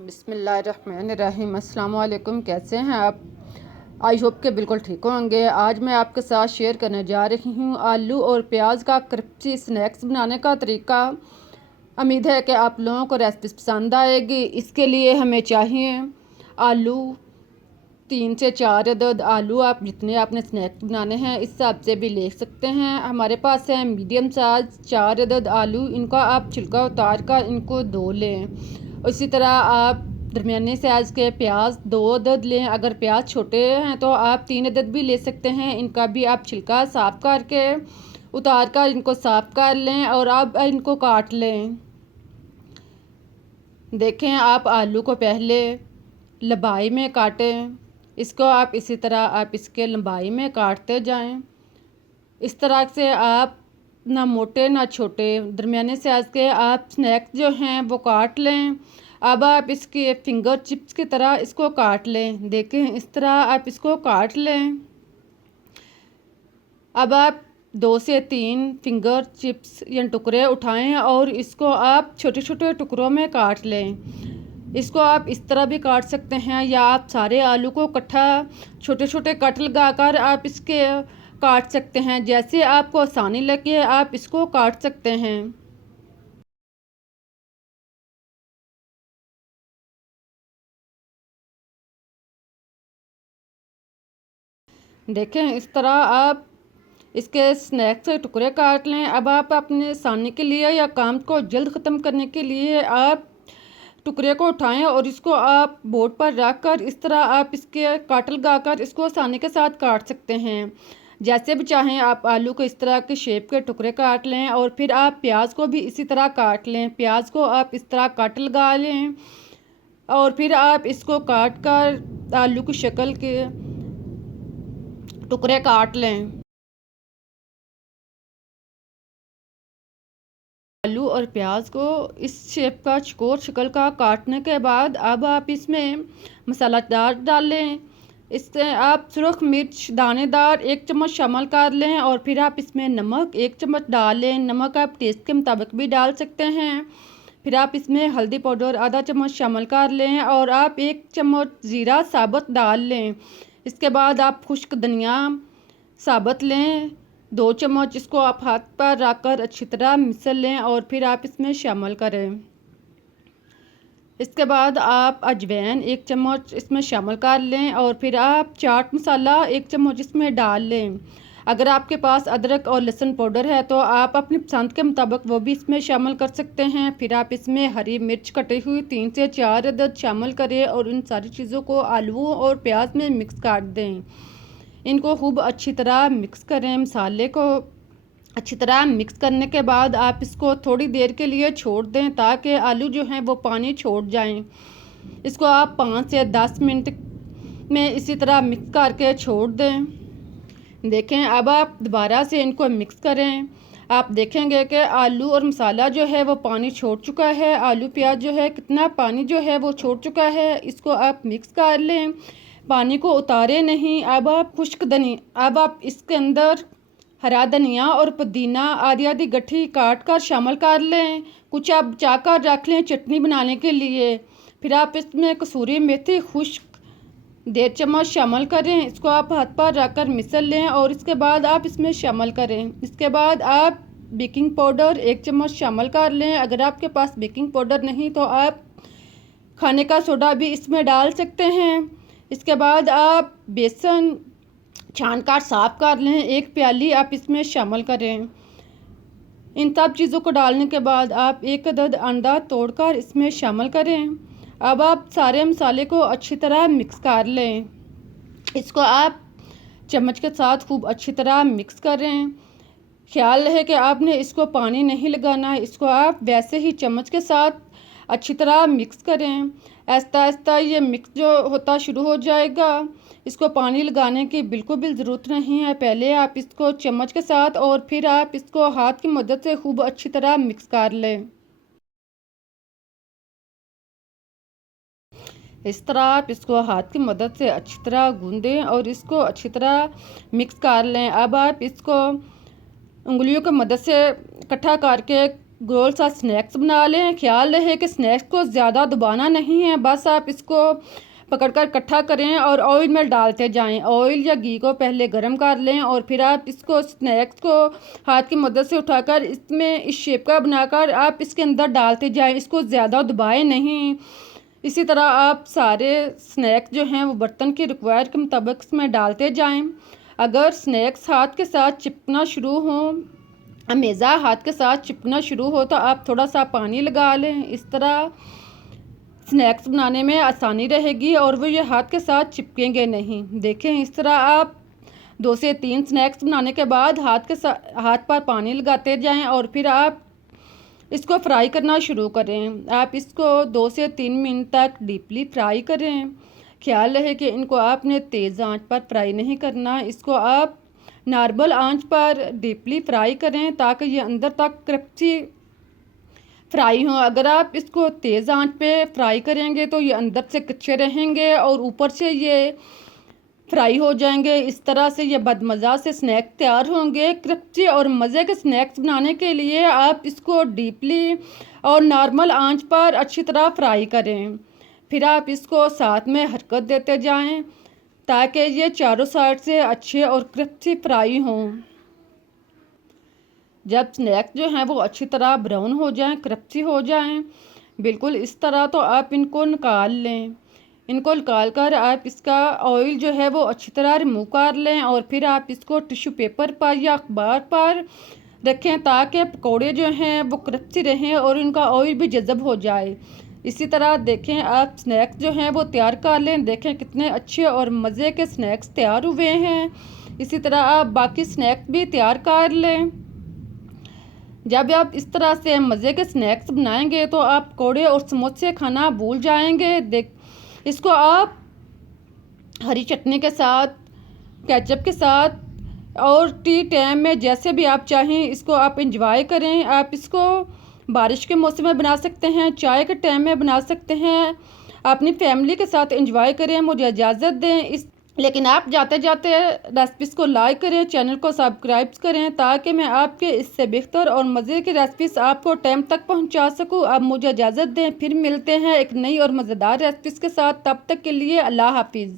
बिस्मिल्लाहिर्रहमानिर्रहीम। अस्सलाम वालेकुम। कैसे हैं आप? आई होप के बिल्कुल ठीक होंगे। आज मैं आपके साथ शेयर करने जा रही हूँ आलू और प्याज का क्रिस्पी स्नैक्स बनाने का तरीका। उम्मीद है कि आप लोगों को रेसिपी पसंद आएगी। इसके लिए हमें चाहिए आलू 3 से 4 अदद आलू। आप जितने आपने स्नैक्स बनाने हैं इस हिसाब से भी ले सकते हैं। हमारे पास है मीडियम साइज 4 अदद आलू। इनका आप छिलका उतार कर इनको धो लें। इसी तरह आप दरमियाने साइज़ के प्याज 2 अदद लें। अगर प्याज छोटे हैं तो आप 3 अदद भी ले सकते हैं। इनका भी आप छिलका साफ़ करके उतार कर इनको साफ़ कर लें और आप इनको काट लें। देखें, आप आलू को पहले लंबाई में काटें। इसको आप इसी तरह आप इसके लंबाई में काटते जाएं। इस तरह से आप ना मोटे ना छोटे दरमियाने साइज़ के आप स्नैक्स जो हैं वो काट लें। अब आप इसके फिंगर चिप्स की तरह इसको काट लें। देखें, इस तरह आप इसको काट लें। अब आप 2 से 3 फिंगर चिप्स या टुकड़े उठाएं और इसको आप छोटे छोटे टुकड़ों में काट लें। इसको आप इस तरह भी काट सकते हैं या आप सारे आलू को इकट्ठा छोटे छोटे कट लगाकर आप इसके काट सकते हैं। जैसे आपको आसानी लगे आप इसको काट सकते हैं। देखें, इस तरह आप इसके स्नैक्स के टुकड़े काट लें। अब आप अपने आसानी के लिए या काम को जल्द ख़त्म करने के लिए आप टुकड़े को उठाएं और इसको आप बोर्ड पर रख कर इस तरह आप इसके काट लगाकर इसको आसानी के साथ काट सकते हैं। जैसे भी चाहें आप आलू को इस तरह के शेप के टुकड़े काट लें और फिर आप प्याज को भी इसी तरह काट लें। प्याज को आप इस तरह काट लगा लें और फिर आप इसको काट कर आलू की शक्ल के टुकड़े काट लें। आलू और प्याज को इस शेप का चौकोर शक्ल का काटने के बाद अब आप इसमें मसाला डालें। इससे आप सुरख मिर्च दानेदार 1 चम्मच शामिल कर लें और फिर आप इसमें नमक 1 चम्मच डाल लें। नमक आप टेस्ट के मुताबिक भी डाल सकते हैं। फिर आप इसमें हल्दी पाउडर आधा चम्मच शामिल कर लें और आप 1 चम्मच ज़ीरा साबुत डाल लें। इसके बाद आप खुश्क धनिया साबुत लें 2 चम्मच। इसको आप हाथ पर रखकर अच्छी तरह मिसल लें और फिर आप इसमें शामिल करें। इसके बाद आप अजवाइन 1 चम्मच इसमें शामिल कर लें और फिर आप चाट मसाला 1 चम्मच इसमें डाल लें। अगर आपके पास अदरक और लहसुन पाउडर है तो आप अपनी पसंद के मुताबिक वो भी इसमें शामिल कर सकते हैं। फिर आप इसमें हरी मिर्च कटी हुई 3 से 4 अदद शामिल करें और इन सारी चीज़ों को आलूओं और प्याज में मिक्स कर दें। इनको खूब अच्छी तरह मिक्स करें। मसाले को अच्छी तरह मिक्स करने के बाद आप इसको थोड़ी देर के लिए छोड़ दें ताकि आलू जो हैं वो पानी छोड़ जाएं। इसको आप 5 से 10 मिनट में इसी तरह मिक्स करके छोड़ दें। देखें, अब आप दोबारा से इनको मिक्स करें। आप देखेंगे कि आलू और मसाला जो है वो पानी छोड़ चुका है। आलू प्याज जो है कितना पानी जो है वो छोड़ चुका है। इसको आप मिक्स कर लें, पानी को उतारे नहीं। अब आप इसके अंदर हरा धनिया और पुदीना आधी आधी गट्ठी काट कर शामिल कर लें। कुछ आप बचा कर रख लें चटनी बनाने के लिए। फिर आप इसमें कसूरी मेथी खुश्क 1.5 चम्मच शामिल करें। इसको आप हाथ पर रखकर मिसल लें और इसके बाद आप इसमें शामिल करें। इसके बाद आप बेकिंग पाउडर 1 चम्मच शामिल कर लें। अगर आपके पास बेकिंग पाउडर नहीं तो आप खाने का सोडा भी इसमें डाल सकते हैं। इसके बाद आप बेसन छान कर साफ़ कर लें। 1 प्याली आप इसमें शामिल करें। इन सब चीज़ों को डालने के बाद आप 1 अदद अंडा तोड़कर इसमें शामिल करें। अब आप सारे मसाले को अच्छी तरह मिक्स कर लें। इसको आप चम्मच के साथ खूब अच्छी तरह मिक्स करें। ख्याल रहे कि आपने इसको पानी नहीं लगाना। इसको आप वैसे ही चम्मच के साथ अच्छी तरह मिक्स करें। आहिस्ता आहिस्ता ये मिक्स जो होता शुरू हो जाएगा। इसको पानी लगाने की बिल्कुल भी ज़रूरत नहीं है। पहले आप इसको चम्मच के साथ और फिर आप इसको हाथ की मदद से खूब अच्छी तरह मिक्स कर लें। इस तरह आप इसको हाथ की मदद से अच्छी तरह गूंदें और इसको अच्छी तरह मिक्स कर लें। अब आप इसको उंगलियों की मदद से इकट्ठा करके गोल सा स्नैक्स बना लें। ख्याल रहे कि स्नैक्स को ज़्यादा दबाना नहीं है, बस आप इसको पकड़कर इकट्ठा करें और ऑयल में डालते जाएं। ऑयल या घी को पहले गर्म कर लें और फिर आप इसको स्नैक्स को हाथ की मदद से उठाकर इसमें इस शेप का बनाकर आप इसके अंदर डालते जाएं। इसको ज़्यादा दबाएं नहीं। इसी तरह आप सारे स्नैक्स जो हैं वो बर्तन के रिक्वायर के मुताबिक इसमें डालते जाएं। अगर स्नैक्स हाथ के साथ चिपकना शुरू हों, मेज़ा हाथ के साथ चिपकना शुरू हो, तो आप थोड़ा सा पानी लगा लें। इस तरह स्नैक्स बनाने में आसानी रहेगी और वो ये हाथ के साथ चिपकेंगे नहीं। देखें, इस तरह आप 2 से 3 स्नैक्स बनाने के बाद हाथ पर पानी लगाते जाएं और फिर आप इसको फ्राई करना शुरू करें। आप इसको 2 से 3 मिनट तक डीपली फ्राई करें। ख्याल रहे कि इनको आपने तेज़ आंच पर फ्राई नहीं करना, इसको आप नॉर्मल आंच पर डीपली फ्राई करें ताकि ये अंदर तक क्रिस्पी फ्राई हो। अगर आप इसको तेज़ आंच पे फ्राई करेंगे तो ये अंदर से कच्चे रहेंगे और ऊपर से ये फ्राई हो जाएंगे। इस तरह से ये बदमज़ा से स्नैक तैयार होंगे। क्रिस्पी और मज़े के स्नैक्स बनाने के लिए आप इसको डीपली और नॉर्मल आंच पर अच्छी तरह फ्राई करें। फिर आप इसको साथ में हरकत देते जाएं ताकि ये चारों साइड से अच्छे और क्रिस्पी फ्राई हों। जब स्नैक्स जो हैं वो अच्छी तरह ब्राउन हो जाएं, क्रिस्पी हो जाएं, बिल्कुल इस तरह, तो आप इनको निकाल लें। इनको निकाल कर आप इसका ऑयल जो है वो अच्छी तरह रिमूव कर लें और फिर आप इसको टिश्यू पेपर पर या अखबार पर रखें ताकि पकौड़े जो हैं वो क्रिस्पी रहें और इनका ऑयल भी जज़ब हो जाए। इसी तरह देखें, आप स्नैक्स जो हैं वो तैयार कर लें। देखें कितने अच्छे और मज़े के स्नैक्स तैयार हुए हैं। इसी तरह आप बाकी स्नैक्स भी तैयार कर लें। जब आप इस तरह से मज़े के स्नैक्स बनाएंगे तो आप पकौड़े और समोसे खाना भूल जाएंगे। इसको आप हरी चटनी के साथ, केचप के साथ और टी टाइम में जैसे भी आप चाहें इसको आप इंजॉय करें। आप इसको बारिश के मौसम में बना सकते हैं, चाय के टाइम में बना सकते हैं, अपनी फैमिली के साथ इंजॉय करें। मुझे इजाज़त दें। लेकिन आप जाते जाते रेसिपीज़ को लाइक करें, चैनल को सब्सक्राइब करें ताकि मैं आपके इससे बेहतर और मज़े की रेसिपीज़ आपको टाइम तक पहुंचा सकूं। अब मुझे इजाज़त दें, फिर मिलते हैं एक नई और मज़ेदार रेसिपीज़ के साथ। तब तक के लिए अल्लाह हाफिज़।